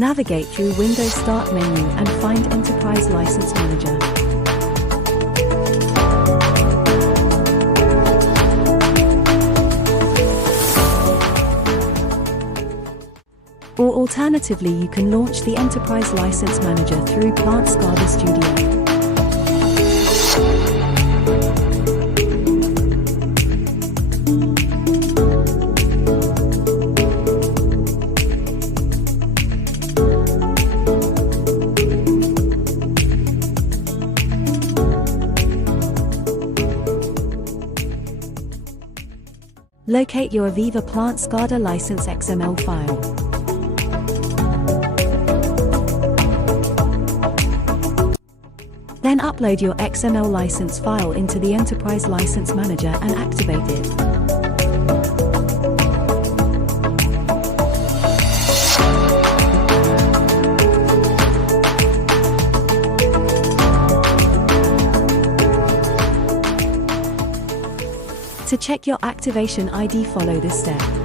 Navigate through Windows Start menu and find Enterprise License Manager. Or alternatively, you can launch the Enterprise License Manager through Plant SCADA Studio. Locate your AVEVA Plant SCADA license XML file. Then upload your XML license file into the Enterprise License Manager and activate it. To check your activation ID, follow this step.